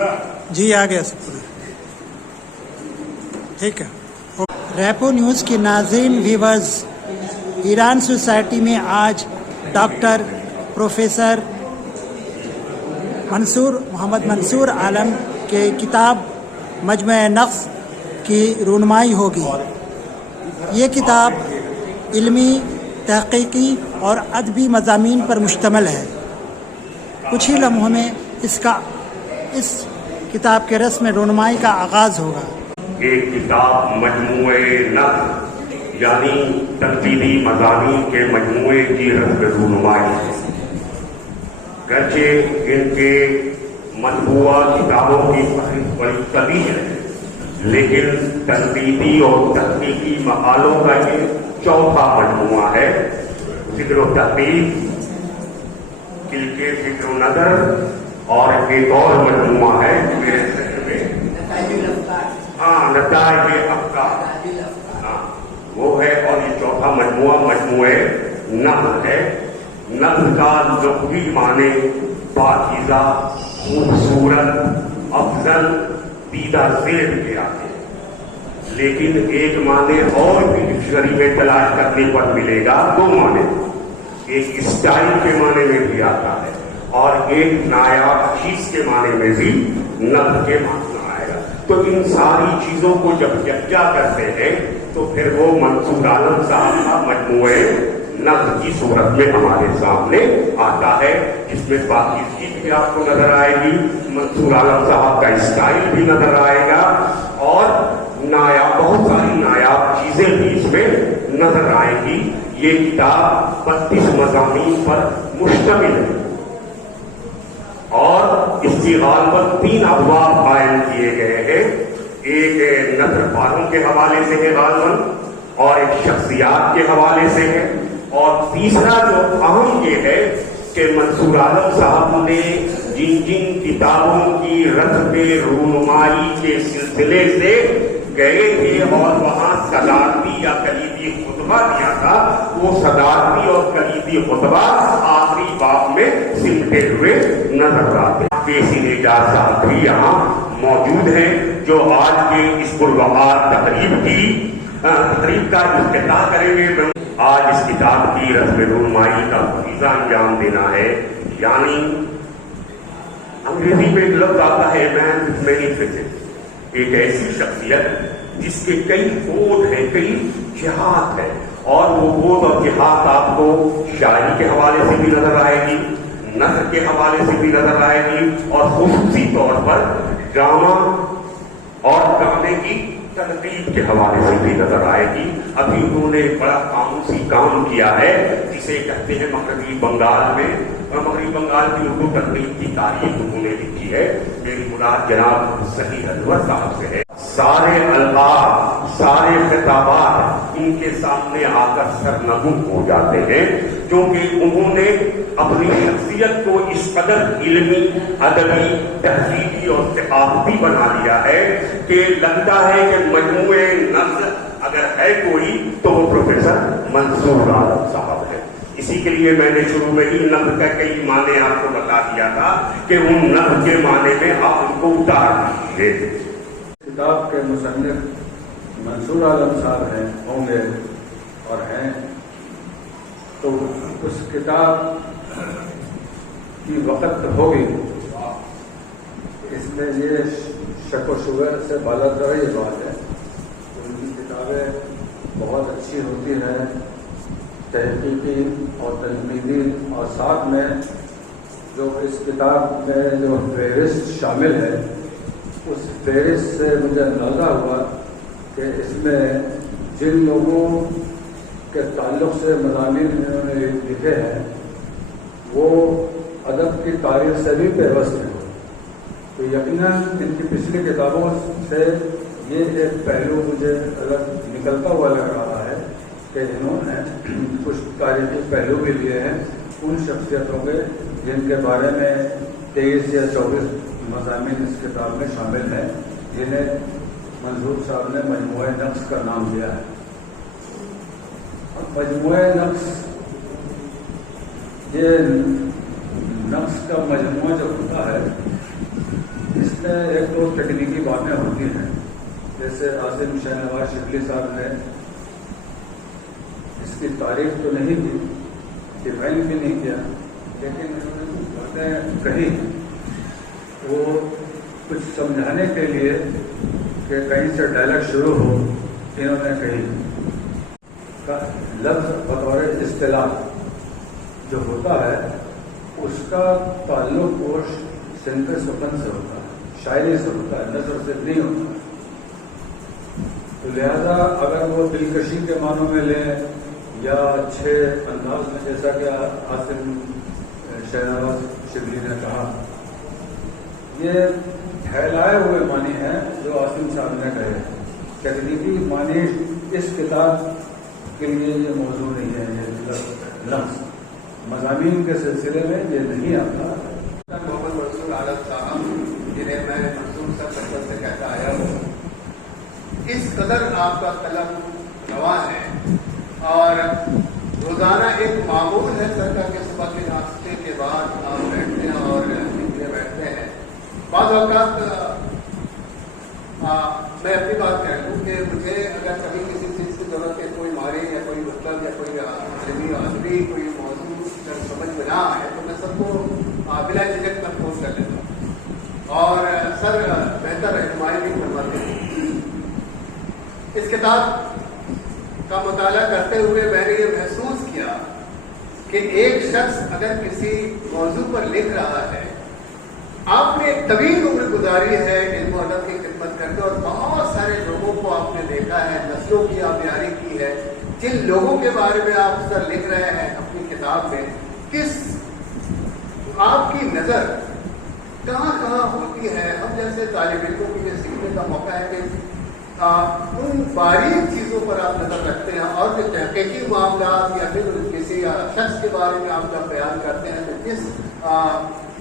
جی آ گیا سب پورا ٹھیک ہے. ریپو نیوز کی ناظرین ویورز، ایران سوسائٹی میں آج ڈاکٹر پروفیسر محمد منصور عالم کے کتاب مجمع نقص کی رونمائی ہوگی. یہ کتاب علمی، تحقیقی اور ادبی مضامین پر مشتمل ہے. کچھ ہی لمحوں میں اس کتاب کے رسم رونمائی کا آغاز ہوگا. ایک کتاب مجموعہ نقص یعنی تنقیدی مضامین کے مجموعے کی رسم رونمائی ہے. گرچہ ان کے مطبوعہ کتابوں کی فہرست بڑی طویل ہے، لیکن تنقیدی اور تحقیقی مقالوں کا یہ چوتھا مجموعہ ہے. ذکر و تحقیق، فکر و نظر، اور ایک اور مجموعہ ہے میرے ذہن میں نتائج افکار، وہ ہے. اور یہ چوتھا مجموعہ نقد ہے. نقد کا لغوی معنی پاکیزہ، خوبصورت، افضل، دیدہ زیب کے آتے ہیں، لیکن ایک معنی اور بھی ڈکشنری میں تلاش کرنے پر ملے گا. دو معنی، ایک اسٹائل کے معنی میں بھی آتا ہے اور ایک نایاب چیز کے معنی میں بھی نقد کے معنی آئے گا. تو ان ساری چیزوں کو جب یکجا کرتے ہیں تو پھر وہ منصور عالم صاحب کا مجموعہ نقد کی صورت میں ہمارے سامنے آتا ہے، جس میں پاکیزگی بھی آپ کو نظر آئے گی، منصور عالم صاحب کا اسٹائل بھی نظر آئے گا، اور بہت ساری نایاب چیزیں بھی اس میں نظر آئے گی. یہ کتاب 32 مضامین پر مشتمل ہے اور اس کی غالباً 3 ابواب قائم کیے گئے ہیں. ایک نثر پاروں کے حوالے سے ہے غالباً، اور ایک شخصیات کے حوالے سے ہے، اور تیسرا جو اہم یہ ہے کہ منصور عالم صاحب نے جن کتابوں کی رسم رونمائی کے سلسلے سے گئے تھے اور وہاں صدارتی یا کلیدی خطبہ دیا تھا، وہ صدارتی اور کلیدی خطبہ آخری باب میں سمٹے ہوئے نظر آتے ہیں. پیسی نجات صاحب بھی یہاں موجود ہیں جو آج کے اس پروقار تقریب کا افتتاح کریں گے. آج اس کتاب کی رسم رونمائی کا فریضہ انجام دینا ہے. یعنی انگریزی میں ایک لفظ آتا ہے مین وتھ مینی فیسز، ایک ایسی شخصیت جس کے کئی بود ہیں، کئی جہات ہیں، اور وہ بود اور جہات آپ کو شاعری کے حوالے سے بھی نظر آئے گی، نثر کے حوالے سے بھی نظر آئے گی، اور خصوصی طور پر ڈرامہ اور گانے کی تنقید کے حوالے سے بھی نظر آئے گی. ابھی انہوں نے بڑا قاموسی کام کیا ہے جسے کہتے ہیں مغربی بنگال میں، اور مغربی بنگال کی اردو تنقید کی تاریخ انہوں نے لکھی ہے. میری مراد جناب صحیح انور صاحب سے ہے. سارے القاب، سارے خطابات ان کے سامنے آ کر سرنگون ہو جاتے ہیں، کیونکہ انہوں نے اپنی شخصیت کو اس قدر علمی، ادبی، تہذیبی اور ثقافتی بنا لیا ہے کہ لگتا ہے کہ مجموعہ نقص اگر ہے کوئی تو وہ پروفیسر منصور عالم صاحب ہے. اسی کے لیے میں نے شروع میں ہی نقد کا کئی معنی آپ کو بتا دیا تھا کہ ان نقد کے معنی میں آپ ان کو اتار دیجیے. کتاب کے مصنف منصور عالم صاحب ہوں گے اور ہیں، تو اس کتاب کی وقت ہوگی، اس میں یہ شک و شبہ سے بالاتر یہ بات ہے. ان کی کتابیں بہت اچھی ہوتی ہیں، تحقیقی اور تنقیدی، اور ساتھ میں جو اس کتاب میں جو فہرست شامل ہے اس فہرست سے مجھے اندازہ ہوا کہ اس میں جن لوگوں کے تعلق سے مضامین انہوں نے لکھے ہیں وہ ادب کی تاریخ سے بھی پیوست ہیں. تو یقیناً ان کی پچھلی کتابوں سے یہ ایک پہلو مجھے الگ نکلتا ہوا لگ رہا ہے کہ انہوں نے کچھ تاریخی پہلو بھی لیے ہیں ان شخصیتوں کے جن کے بارے میں 23 یا 24 مضامین اس کتاب میں شامل ہیں، جنہیں منصور صاحب نے مجموعہ نقص کا نام دیا ہے. مجموعہ نقص، یہ نقص کا مجموعہ جو ہوتا ہے، اس میں ایک دو تکنیکی باتیں ہوتی ہیں، جیسے عاصم شاہ نواز شبلی صاحب نے اس کی تعریف تو نہیں کی، ڈیفائن بھی نہیں کیا، لیکن انہوں نے باتیں کہی وہ کچھ سمجھانے کے لیے کہ کہیں سے ڈائلاگ شروع ہو، انہوں نے کہی لفظ بطور اصطلاح جو ہوتا ہے اس کا تعلق وہ سنت سخن سے ہوتا ہے، شاعری سے ہوتا ہے، نثر سے نہیں ہوتا ہے۔ تو لہذا اگر وہ دلکشی کے معنوں میں لیں یا اچھے انداز میں، جیسا کہ عاصم شاہ نواز شبلی نے کہا، یہ پھیلائے ہوئے معنی ہیں جو عاصم صاحب نے کہے، تکنیکی معنی اس کتاب کے لیے یہ موضوع نہیں ہے، یہ لفظ مضامین کے سلسلے میں یہ نہیں آتا۔ محمد منصور عالم صاحب، جنہیں میں منصور صاحب بچپن سے کہتا آیا ہوں، اس قدر آپ کا قلم رواں ہے اور روزانہ ایک معمول ہے سرکار کے صبح کے ناشتے کے بعد آپ بیٹھتے ہیں اور لکھنے بیٹھتے ہیں۔ بعض اوقات میں اپنی بات کہہ لوں کہ مجھے اگر کبھی کسی چیز کی ضرورت ہے، کوئی معنی یا کوئی مطلب یا کوئی ادبی کوئی موضوع اگر سمجھ میں نہ آئے تو میں سب کو بلا جھجک پر فون کر لیتا ہوں اور سر بہتر رہنمائی بھی فرماتے ہیں۔ اس کتاب کا مطالعہ کرتے ہوئے میں نے یہ محسوس کیا کہ ایک شخص اگر کسی موضوع پر لکھ رہا ہے، آپ نے ایک طویل عمر گزاری ہے علم و ادب کی خدمت کرتے اور بہت سارے لوگوں کو آپ نے دیکھا ہے، نسلوں کی آپ یاری کی ہے، جن لوگوں کے بارے میں آپ سر لکھ رہے ہیں اپنی کتاب میں، کس آپ کی نظر کہاں کہاں ہوتی ہے۔ ہم جیسے طالب علموں کے لیے سیکھنے کا موقع ہے کہ ان باریک چیزوں پر آپ نظر رکھتے ہیں اور جو تحقیقی معاملات یا پھر کسی شخص کے بارے میں آپ جب بیان کرتے ہیں تو جس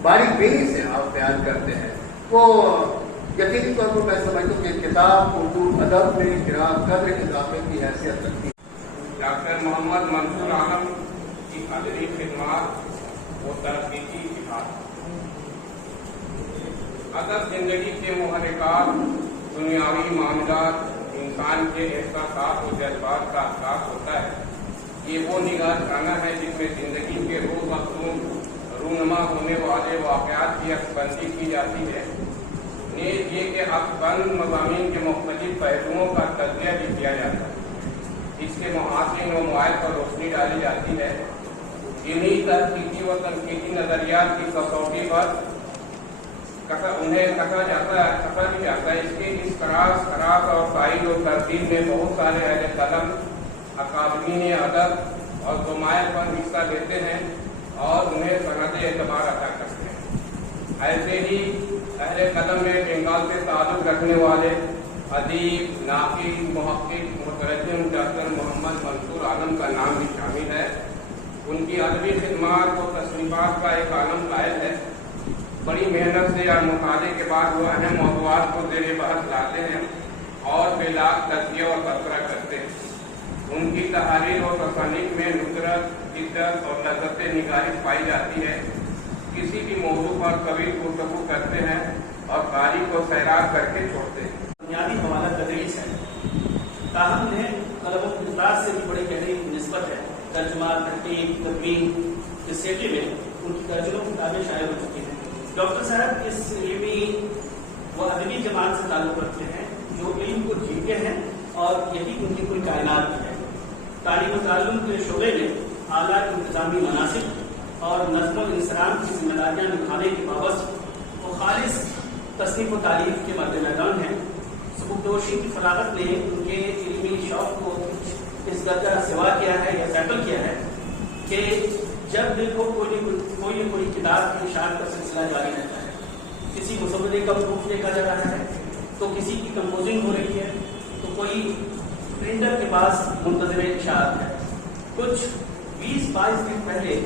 باریک بینی سے آپ بیان کرتے ہیں، وہ یقینی طور پر میں سمجھتا ہوں کہ کتاب اردو ادب میں قدر اضافے کی حیثیت رکھتی ہے۔ ڈاکٹر محمد منصور عالم کی ادبی خدمات و تحقیقی کتاب۔ ادب زندگی کے محرکات، دنیاوی معاملات، انسان کے احساسات و جذبات کا عکاس ہوتا ہے۔ یہ وہ نگاہ خانہ ہے جس میں زندگی کے روز مخصوص رونما ہونے والے واقعات کی عکس بندی کی جاتی ہے۔ نیز یہ کہ عکس بند مضامین کے مختلف پہلوؤں کا تجزیہ بھی کیا جاتا ہے، اس کے محاسن و مواد پر روشنی ڈالی جاتی ہے۔ انہی تحقیقی و تنقیدی نظریات کی کسوٹی پر انہیں کسا بھی جاتا ہے۔ اس کے اس خراس اور سائز و ترتیب میں بہت سارے اہل قلم اکادمین ادب اور زمائر پر حصہ لیتے ہیں اور انہیں سند اعتبار عطا کرتے ہیں۔ ایسے ہی اہل قلم میں بنگال سے تعلق رکھنے والے ادیب، ناقد، محقق، مترجم ڈاکٹر محمد منصور عالم کا نام بھی شامل ہے۔ ان کی ادبی خدمات و تصنیفات کا ایک عالم قائل ہے۔ بڑی محنت سے اور مطالعے کے بعد وہ اہم موضوعات کو زیر بحث لاتے ہیں اور بلاغ تجزیہ اور تبصرہ کرتے ہیں۔ ان کی تحریر و تصانیف میں نصرت، جدت اور لذت نگاری پائی جاتی ہے۔ کسی بھی موضوع پر طویل گفتگو کرتے ہیں اور قاری کو سیراب کر کے چھوڑتے ہیں۔ بنیادی حوالہ تدریس ہے، تاہم انہیں قلم و اخلاص سے بھی بڑی گہری نسبت ہے۔ ترجمہ، تحقیق، تدوین کے سیٹے میں ان کی درجنوں کتابیں شائع ہو چکی ہیں۔ ڈاکٹر صاحب اس علمی و ادبی جماعت سے تعلق رکھتے ہیں جو علم کو جیتے ہیں اور یہی ان کی کوئی کائنات بھی ہے۔ تعلیم و تعلم کے شعبے میں اعلیٰ انتظامی مناسب اور نظم و انسرام کی ذمہ داریاں نبھانے کے باوجود وہ خالص تصنیف و تعریف کے مرد میدان ہیں۔ سبکدوشی کی فراغت نے ان کے علمی شوق کو اس درجہ سوا کیا ہے یا سیٹل کیا ہے کہ جب دیکھو کوئی کتاب کی اشاعت کا سلسلہ جاری رہتا ہے۔ کسی مسودے کا پروف دیکھا جا رہا ہے تو کسی کی کمپوزنگ ہو رہی ہے تو کوئی پرنٹر کے پاس منتظر اشاعت ہے۔ کچھ 20-22 دن پہلے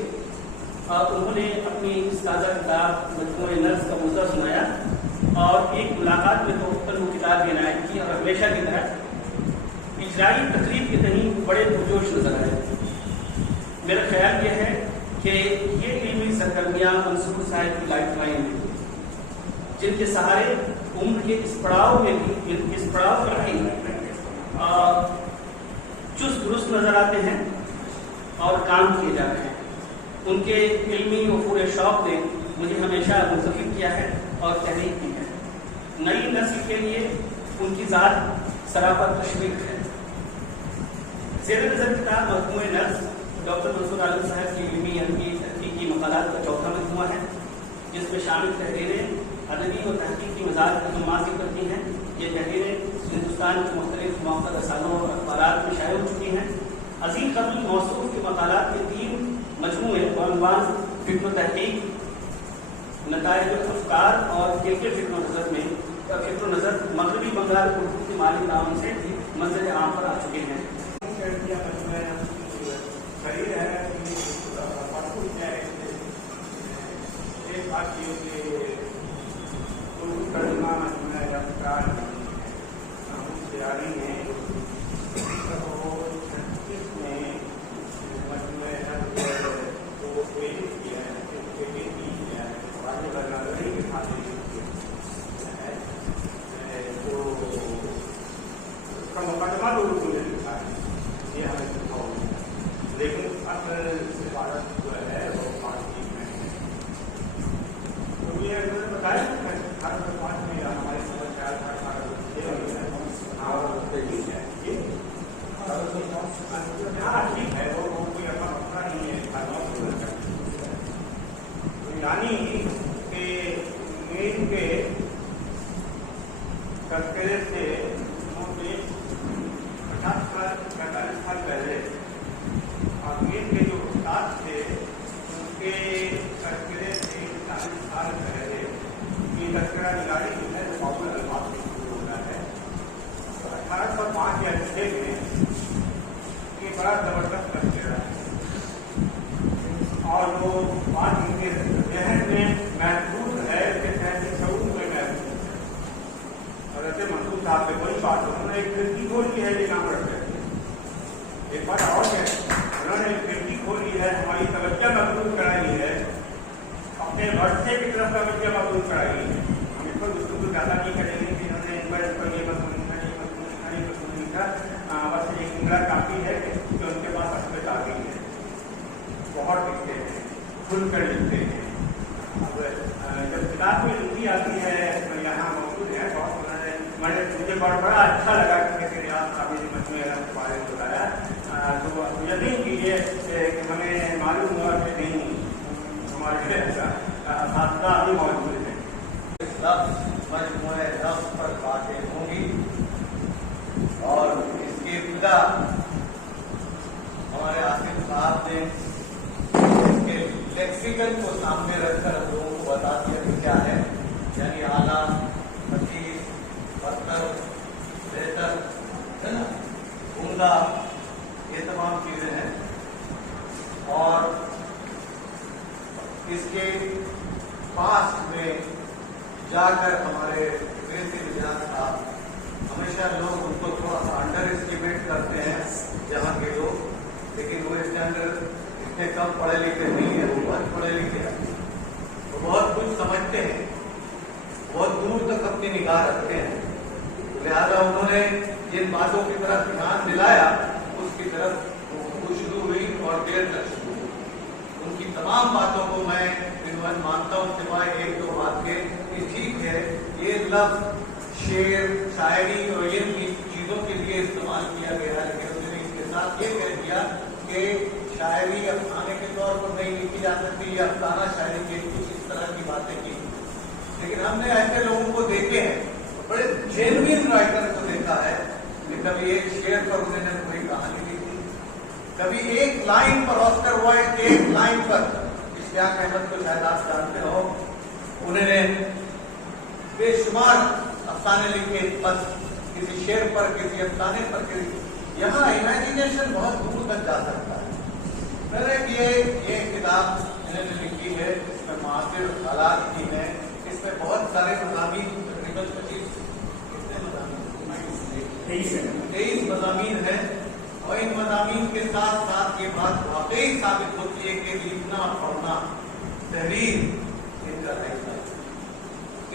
انہوں نے اپنی اس تازہ کتاب مجموعہ نظم کا موضوع سنایا اور ایک ملاقات میں تو وہ کتاب بھی عنایت کی اور ہمیشہ کی طرح اجرائی تقریب کے تئیں بڑے پرجوش نظر آئے۔ میرا خیال یہ ہے کہ یہ علمی سرگرمیاں منصور صاحب کی لائف لائن ہے۔ جن کے سہارے عمر کے اس پڑاؤ میں بھی چست درست نظر آتے ہیں اور کام کیے جاتے ہیں. ان کے علمی و پورے شوق نے مجھے ہمیشہ منتخب کیا ہے اور تحریک کی ہے. نئی نسل کے لیے ان کی ذات سراپا تشویق ہے. زیر نظر کتاب مجموعہ نظم ڈاکٹر منصور عالم صاحب کی علمی ادبی تحقیقی مقالات کا چوتھا مجموعہ ہے، جس میں شامل تحریریں ادبی و تحقیقی وزارت اہتمام کرتی ہیں. یہ تحریریں ہندوستان کے مختلف موقع رسانوں اور اخبارات میں شائع ہو چکی ہیں. عظیم قبل موصوف کے مقالات کے 3 مجموعے بعنوان فکر و تحقیق، نتائج افکار اور فکر و نظر مغربی بنگال اردو کے مالی تعاون سے بھی منظر عام پر آ چکے ہیں. لیکن اصل عبارت جو ہے وہ پانچ میں تو یہ بتایا ہر پانچ میں ہماری سمجھ خیال ٹھیک ہے وہ کوئی اپنا مسئلہ نہیں ہے. یعنی کہ مین کے تذکرے سے 50 سال 45 سال پہلے مین کے جو استاد تھے ان کے تذکرے سے 40 سال پہلے یہ تذکرہ نگاری جو ہے وہ معمول الفاظ سے شروع ہوتا ہے. 1805 یا 6 میں یہ بڑا زبردست تذکرہ ہے اور وہ بات ان کے ذہن میں محفوظ ہے کہ ذہنی شعور میں محفوظ ہے. اور ایسے منصور صاحب سے کوئی بات انہوں نے ایک کھڑکی کھولی ہے یہ نام رکھتے ہیں. ایک بات اور ہے انہوں نے ایک کھڑکی کھولی ہے، ہماری توجہ مقبول کرائی ہے، اپنے ورثے کی طرف توجہ مقبول کرائی ہے. ہم اس پر گفتگو زیادہ نہیں کریں گے کہ انہوں نے ان پر یہ مضمون لکھا یہ مضمون لکھا یہ مضمون لکھا. بس ایک جملہ کافی ہے کہ ان کے پاس اصل تعلیم ہے، بہت لکھتے ہیں، کھل کر لکھتے ہیں. اب جب کتاب میں لکھی آتی ہے یہاں موجود ہے بہت مجھے بڑا اچھا لگا کہ ریاض صاحب نے مجموعہ کے بارے میں بتایا. تو یقین کیجیے کہ ہمیں معلوم ہوا کہ نہیں ہمارے اساتذہ ابھی موجود ہیں. مجموعہ نفس پر باتیں ہوں گی اور اس کی ابتدا ہمارے آصف صاحب نے اس کے لیکسیکن کو سامنے رکھ کر لوگوں کو بتا دیا کہ کیا ہے، یعنی اعلیٰ، حدیث، برتر، بہتر، ہے نا، عمدہ، یہ تمام چیزیں ہیں. اور اس کے پاس میں جا کر ہمارے اجاز صاحب ہمیشہ لوگ ان کو تھوڑا سا انڈر اسٹیمیٹ کرتے ہیں جہاں کے لوگ، لیکن وہ اس کے اندر اتنے کم پڑھے لکھے نہیں ہیں، وہ بہت پڑھے لکھے ہیں، وہ بہت کچھ سمجھتے ہیں، بہت دور تک اپنی نگاہ رکھتے ہیں. لہٰذا انہوں نے جن باتوں کی طرف دھیان دلایا اس کی طرف وہ شروع ہوئی اور دیر تک شروع ہوئی. ان کی تمام باتوں کو میں مانتا ہوں سوائے ایک دو بات کے کہ ٹھیک ہے یہ لفظ شعر، شاعری اور علم کی چیزوں کے لیے استعمال کیا گیا، لیکن انہوں نے اس کے ساتھ یہ کہہ دیا کہ شاعری افسانے کے طور پر نہیں لکھی جا سکتی، یا افسانہ شاعری کے کچھ اس طرح کی باتیں کی. لیکن ہم نے ایسے لوگوں کو دیکھے ہیں، بڑے جینوئن رائٹر کو دیکھا ہے کہ کبھی ایک شعر پر انہوں نے کوئی کہانی لکھی، کبھی ایک لائن پر آسکر وائلڈ ایک لائن پر اشتیاق احمد کو شاید آپ جانتے ہو، انہوں نے بے شمار افسانے لکھے، بس کسی شعر پر، کسی افسانے پر، یہاں امیجینیشن بہت دور تک جا سکتا ہے. میں نے یہ کتاب انہوں نے لکھی ہے، اس میں معاصر حالات کی ہے، اس میں بہت سارے مضامین، تقریباً 23 مضامین ہیں، اور ان مضامین کے ساتھ ساتھ یہ بات واقعی ثابت ہوتی ہے کہ لکھنا پڑھنا تحریر ان کا حصہ ہے.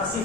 80